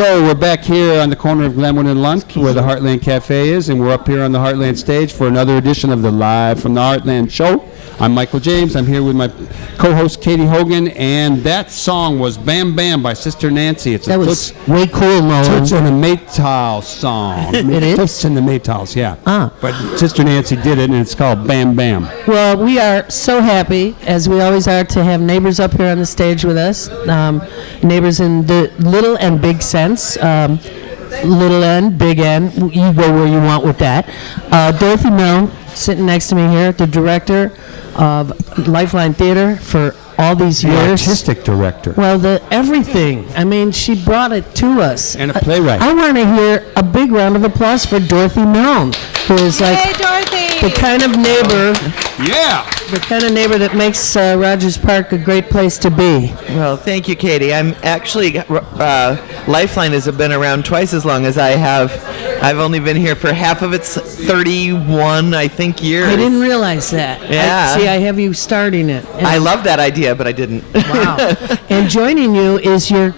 go. We're back here on the corner of Glenwood and Lunt, where the Heartland Cafe is, and we're up here on the Heartland stage for another edition of the Live from the Heartland Show. I'm Michael James. I'm here with my co-host Katy Hogan, and that song was "Bam Bam" by Sister Nancy. It's that was way cool, Nolan. Toots and the Maytals song. It is? Toots and the Maytals, yeah. But Sister Nancy did it, and it's called "Bam Bam." Well, we are so happy, as we always are, to have neighbors up here on the stage with us. Neighbors in the little and big sense. Little N, big N, you go where you want with that. Dorothy Milne, sitting next to me here, the director of Lifeline Theater for all these years. The artistic director. Well, everything. I mean, she brought it to us. And a playwright. I want to hear a big round of applause for Dorothy Milne, who is like the kind of neighbor. Yeah. The kind of neighbor that makes Rogers Park a great place to be. Well, thank you, Katy. I'm actually, Lifeline has been around twice as long as I have. I've only been here for half of its 31, I think, years. I didn't realize that. Yeah. I have you starting it. I love that idea, but I didn't. Wow. And joining you is your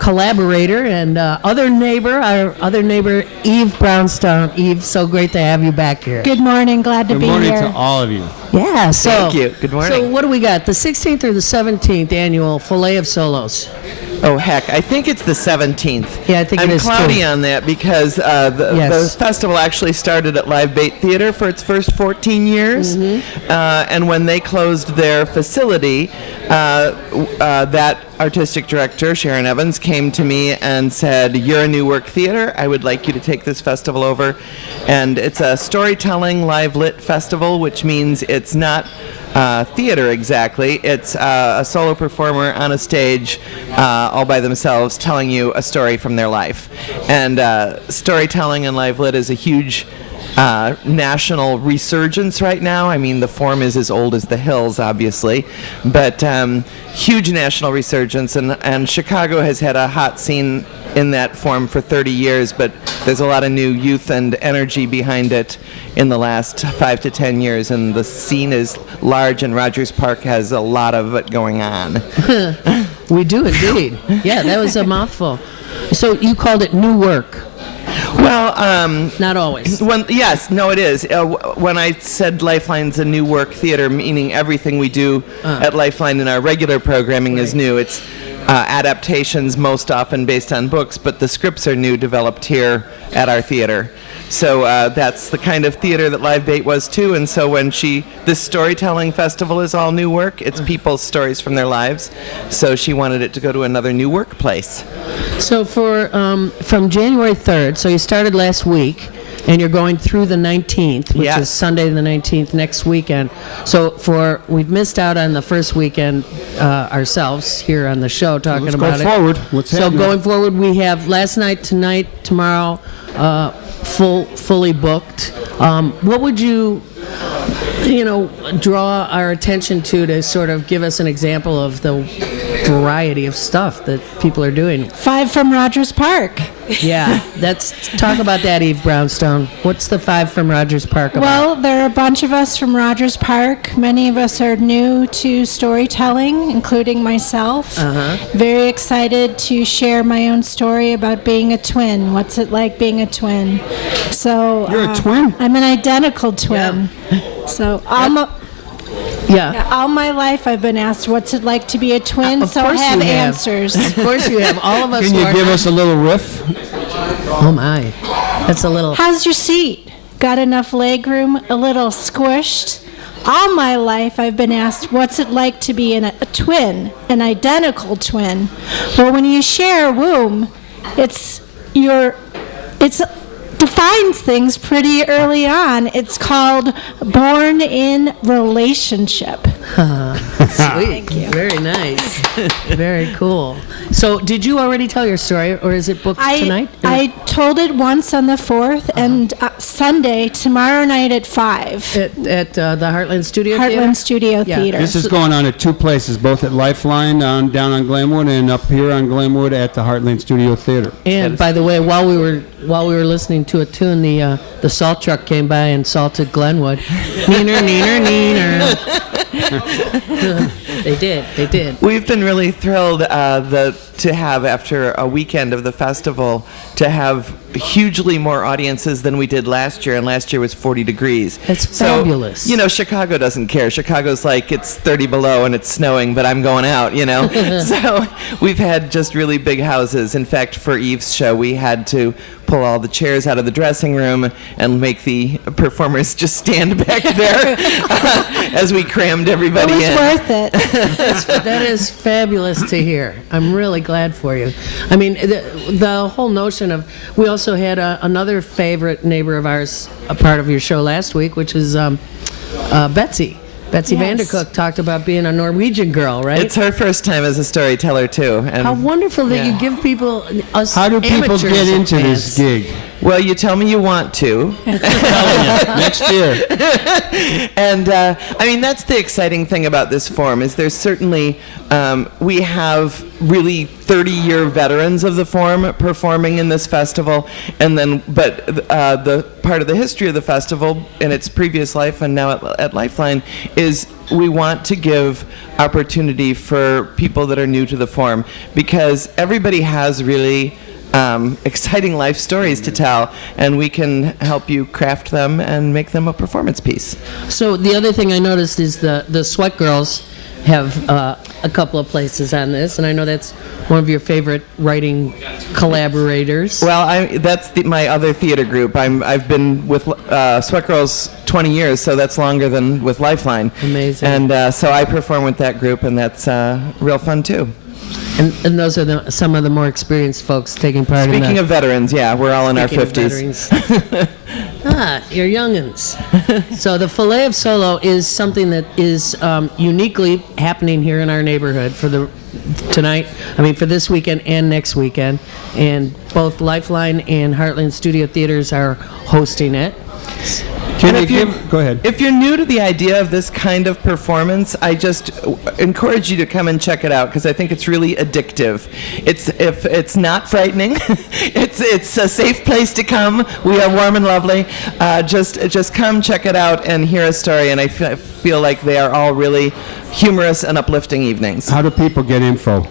collaborator and other neighbor, Eve Brownstone. Eve, so great to have you back here. Good morning. Glad to be here. Good morning to all of you. Yeah, so thank you. Good morning. So what do we got? The 16th or the 17th annual Fillet of Solos? Oh, heck. I think it's the 17th. Yeah, I think it is too. I'm cloudy on that because the festival actually started at Live Bait Theater for its first 14 years. Mm-hmm. And when they closed their facility, that artistic director, Sharon Evans, came to me and said, "You're a New Work Theater. I would like you to take this festival over." And it's a storytelling live lit festival, which means it's not theater exactly. It's a solo performer on a stage all by themselves telling you a story from their life. And storytelling and live lit is a huge national resurgence right now. I mean, the form is as old as the hills, obviously, but huge national resurgence. And Chicago has had a hot scene in that form for 30 years, but there's a lot of new youth and energy behind it in the last 5 to 10 years, and the scene is large, and Rogers Park has a lot of it going on. We do indeed. Yeah, that was a mouthful. So you called it New Work. Well, not always. Yes, no, it is. When I said Lifeline's a New Work Theater, meaning everything we do at Lifeline in our regular programming is new. It's adaptations most often based on books, but the scripts are new, developed here at our theater. So that's the kind of theater that Live Bait was too. And so when this storytelling festival is all new work, it's people's stories from their lives. So she wanted it to go to another new workplace. So from January 3rd, so you started last week, and you're going through the 19th, which is Sunday the 19th, next weekend. So we've missed out on the first weekend ourselves here on the show talking about it. Let's go forward. What's happening? Going forward, we have last night, tonight, tomorrow, fully booked. What would you draw our attention to sort of give us an example of the variety of stuff that people are doing? 5 from Rogers Park. Yeah, talk about that, Eve Brownstone. What's the 5 from Rogers Park about? Well, there are a bunch of us from Rogers Park. Many of us are new to storytelling, including myself. Very excited to share my own story about being a twin. What's it like being a twin? So you're a twin? I'm an identical twin. Yeah. So all my life I've been asked, what's it like to be a twin? So I have answers. Of course you have. All of us. Can you give us a little riff? Oh my, that's a little. How's your seat? Got enough leg room? A little squished? All my life I've been asked, what's it like to be a twin, an identical twin? Well, when you share a womb, it defines things pretty early on. It's called born in relationship. Sweet. Thank you. Very nice. Very cool. So did you already tell your story, or is it booked tonight? I told it once on the 4th, and Sunday, tomorrow night at 5. At the Heartland Studio Theater? Heartland Studio Theater. This is going on at 2 places, both at Lifeline down on Glenwood and up here on Glenwood at the Heartland Studio Theater. And by the way, while we were listening to a tune, the salt truck came by and salted Glenwood. Neener, neener, neener. They did. We've been really thrilled to have, after a weekend of the festival, to have hugely more audiences than we did last year, and last year was 40 degrees. That's fabulous. So, you know, Chicago doesn't care. Chicago's like, it's 30 below and it's snowing, but I'm going out, you know. So we've had just really big houses. In fact, for Eve's show, we had to pull all the chairs out of the dressing room and make the performers just stand back there as we crammed everybody in. It was worth it. That is fabulous to hear. I'm really glad for you. I mean, the whole notion of, we also had another favorite neighbor of ours, a part of your show last week, which is Betsy. Betsy Yes. Vandercook talked about being a Norwegian girl, right? It's her first time as a storyteller, too. And How wonderful that yeah. you give people, us How do people amateurs, get into a this chance. gig? Well, you tell me you want to. Next year. And I mean, that's the exciting thing about this forum, is there's certainly, we have really 30-year veterans of the forum performing in this festival, and then, but the part of the history of the festival in its previous life and now at Lifeline is we want to give opportunity for people that are new to the forum, because everybody has really exciting life stories to tell, and we can help you craft them and make them a performance piece. So the other thing I noticed is the Sweat Girls have a couple of places on this, and I know that's one of your favorite writing collaborators. Well, that's my other theater group. I've been with Sweat Girls 20 years, so that's longer than with Lifeline. Amazing. And so I perform with that group, and that's real fun too. And those are some of the more experienced folks taking part in that. Speaking of veterans, yeah, we're all in our Speaking of 50s. You're youngins. So the Fillet of Solo is something that is uniquely happening here in our neighborhood for this weekend and next weekend. And both Lifeline and Heartland Studio Theaters are hosting it. Can And you if go ahead. If you're new to the idea of this kind of performance, I just encourage you to come and check it out, because I think it's really addictive. If it's not frightening, it's a safe place to come. We are warm and lovely. Just come check it out and hear a story. And I feel like they are all really humorous and uplifting evenings. How do people get info?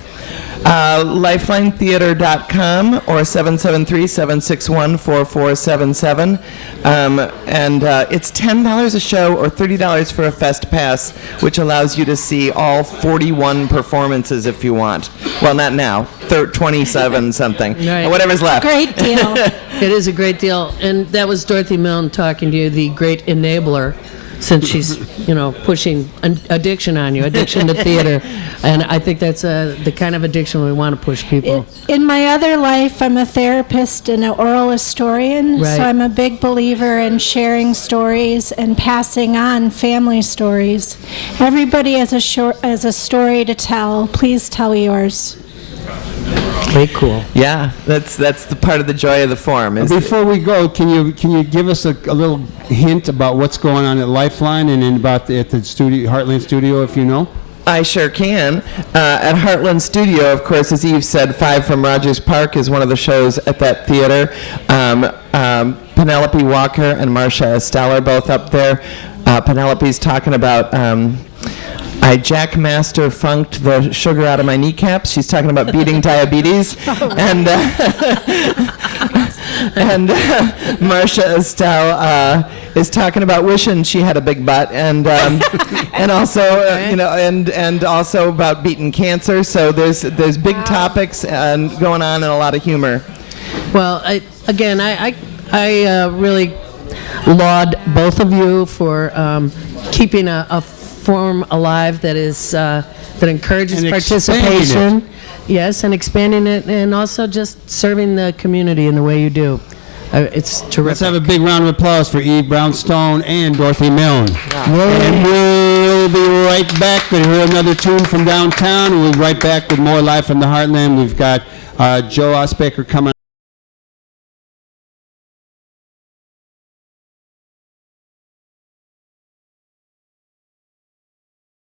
LifelineTheater.com or 773-761-4477. And it's $10 a show or $30 for a Fest Pass, which allows you to see all 41 performances if you want. Well, not now. 27 something. Right. Whatever's left. Great deal. It is a great deal. And that was Dorothy Milne talking to you, the great enabler, since she's, pushing addiction on you, addiction to theater. And I think that's the kind of addiction we want to push people. In my other life, I'm a therapist and an oral historian, Right. so I'm a big believer in sharing stories and passing on family stories. Everybody has a story to tell. Please tell yours. Very cool. Yeah, that's the part of the joy of the forum. Is Before we go, can you give us a little hint about what's going on at Lifeline and at the studio, Heartland Studio, if you know? I sure can. At Heartland Studio, of course, as Eve said, 5 from Rogers Park is one of the shows at that theater. Penelope Walker and Marcia Estelle are both up there. Penelope's talking about I Jack Master funked the sugar out of my kneecaps. She's talking about beating diabetes. And Marcia Estelle is talking about wishing she had a big butt, and also and also about beating cancer. So there's big topics going on and a lot of humor. Well, I really laud both of you for keeping a forum alive that is that encourages And participation. expanding Yes, and expanding it, and also just serving the community in the way you do. It's terrific. Let's have a big round of applause for Eve Brownstone and Dorothy Milne. And we'll be right back. We'll hear another tune from downtown, and we'll be right back with more Live from the Heartland. We've got Joe Osbaker coming.